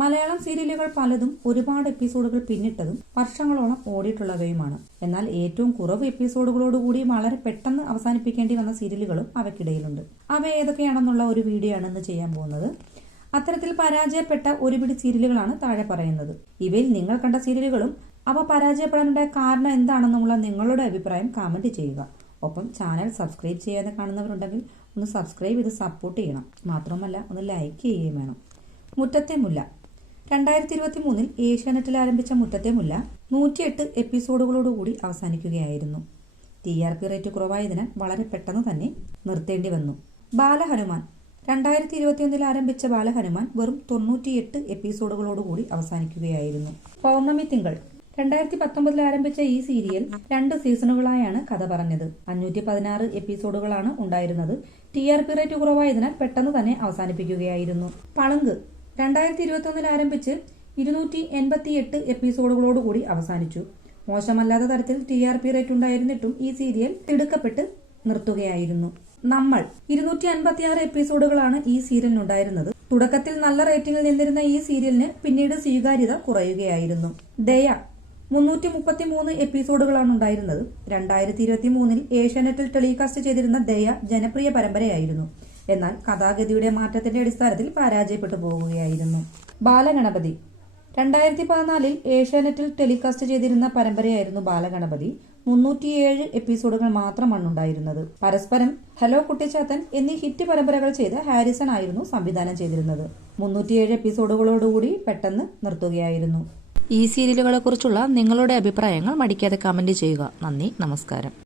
മലയാളം സീരിയലുകൾ പലതും ഒരുപാട് എപ്പിസോഡുകൾ പിന്നിട്ടതും വർഷങ്ങളോളം ഓടിയിട്ടുള്ളവയുമാണ്. എന്നാൽ ഏറ്റവും കുറവ് എപ്പിസോഡുകളോടുകൂടി വളരെ പെട്ടെന്ന് അവസാനിപ്പിക്കേണ്ടി വന്ന സീരിയലുകളും അവയ്ക്കിടയിലുണ്ട്. അവ ഏതൊക്കെയാണെന്നുള്ള ഒരു വീഡിയോ ആണ് ഇന്ന് ചെയ്യാൻ പോകുന്നത്. അത്തരത്തിൽ പരാജയപ്പെട്ട ഒരുപിടി സീരിയലുകളാണ് താഴെ പറയുന്നത്. ഇവയിൽ നിങ്ങൾ കണ്ട സീരിയലുകളും അവ പരാജയപ്പെടാനുണ്ടായ കാരണം എന്താണെന്നുമുള്ള നിങ്ങളുടെ അഭിപ്രായം കമന്റ് ചെയ്യുക. ഒപ്പം ചാനൽ സബ്സ്ക്രൈബ് ചെയ്യാതെ കാണുന്നവരുണ്ടെങ്കിൽ ഒന്ന് സബ്സ്ക്രൈബ് ചെയ്ത് സപ്പോർട്ട് ചെയ്യണം. മാത്രമല്ല ഒന്ന് ലൈക്ക് ചെയ്യുകയും വേണം. മുറ്റത്തെ മുല്ല. രണ്ടായിരത്തി ഇരുപത്തി മൂന്നിൽ ഏഷ്യാനെറ്റിൽ ആരംഭിച്ച മുറ്റത്തെ മുല്ല നൂറ്റിയെട്ട് എപ്പിസോഡുകളോടുകൂടി അവസാനിക്കുകയായിരുന്നു. ടി ആർ പി റേറ്റ് കുറവായതിനാൽ വളരെ പെട്ടെന്ന് തന്നെ നിർത്തേണ്ടി വന്നു. ബാലഹനുമാൻ രണ്ടായിരത്തി ഇരുപത്തിയൊന്നിൽ ആരംഭിച്ച ബാലഹനുമാൻ വെറും തൊണ്ണൂറ്റിയെട്ട് എപ്പിസോഡുകളോടുകൂടി അവസാനിക്കുകയായിരുന്നു. പൗർണമി തിങ്കൾ രണ്ടായിരത്തി പത്തൊമ്പതിൽ ആരംഭിച്ച ഈ സീരിയൽ രണ്ട് സീസണുകളായാണ് കഥ പറഞ്ഞത്. അഞ്ഞൂറ്റി പതിനാറ് എപ്പിസോഡുകളാണ് ഉണ്ടായിരുന്നത്. ടി ആർ പി റേറ്റ് കുറവായതിനാൽ പെട്ടെന്ന് തന്നെ അവസാനിപ്പിക്കുകയായിരുന്നു. പളങ്ക് രണ്ടായിരത്തി ഇരുപത്തിയൊന്നിൽ ആരംഭിച്ച് ഇരുന്നൂറ്റി എൺപത്തി എട്ട് എപ്പിസോഡുകളോടുകൂടി അവസാനിച്ചു. മോശമല്ലാത്ത തരത്തിൽ ടി ആർ പി റേറ്റ് ഉണ്ടായിരുന്നിട്ടും ഈ സീരിയൽ തിടുക്കപ്പെട്ട് നിർത്തുകയായിരുന്നു. നമ്മൾ ഇരുന്നൂറ്റി അൻപത്തി ആറ് എപ്പിസോഡുകളാണ് ഈ സീരിയലിനുണ്ടായിരുന്നത്. തുടക്കത്തിൽ നല്ല റേറ്റിംഗിൽ നിന്നിരുന്ന ഈ സീരിയലിന് പിന്നീട് സ്വീകാര്യത കുറയുകയായിരുന്നു. ദയ മുന്നൂറ്റി മുപ്പത്തി മൂന്ന് എപ്പിസോഡുകളാണ് ഉണ്ടായിരുന്നത്. രണ്ടായിരത്തി ഇരുപത്തി മൂന്നിൽ ഏഷ്യാനെറ്റിൽ ടെലികാസ്റ്റ് ചെയ്തിരുന്ന ദയ ജനപ്രിയ പരമ്പരയായിരുന്നു. എന്നാൽ കഥാഗതിയുടെ മാറ്റത്തിന്റെ അടിസ്ഥാനത്തിൽ പരാജയപ്പെട്ടു പോവുകയായിരുന്നു. ബാലഗണപതി. രണ്ടായിരത്തി പതിനാലിൽ ഏഷ്യാനെറ്റിൽ ടെലികാസ്റ്റ് ചെയ്തിരുന്ന പരമ്പരയായിരുന്നു ബാലഗണപതി. മുന്നൂറ്റിയേഴ് എപ്പിസോഡുകൾ മാത്രമാണ് ഉണ്ടായിരുന്നത്. പരസ്പരം ഹലോ കുട്ടിച്ചാത്തൻ എന്നീ ഹിറ്റ് പരമ്പരകൾ ചെയ്ത ഹാരിസൺ ആയിരുന്നു സംവിധാനം ചെയ്തിരുന്നത്. മുന്നൂറ്റിയേഴ് എപ്പിസോഡുകളോടുകൂടി പെട്ടെന്ന് നിർത്തുകയായിരുന്നു. ഈ സീരിയലുകളെക്കുറിച്ചുള്ള നിങ്ങളുടെ അഭിപ്രായങ്ങൾ മടിക്കാതെ കമന്റ് ചെയ്യുക. നന്ദി നമസ്കാരം.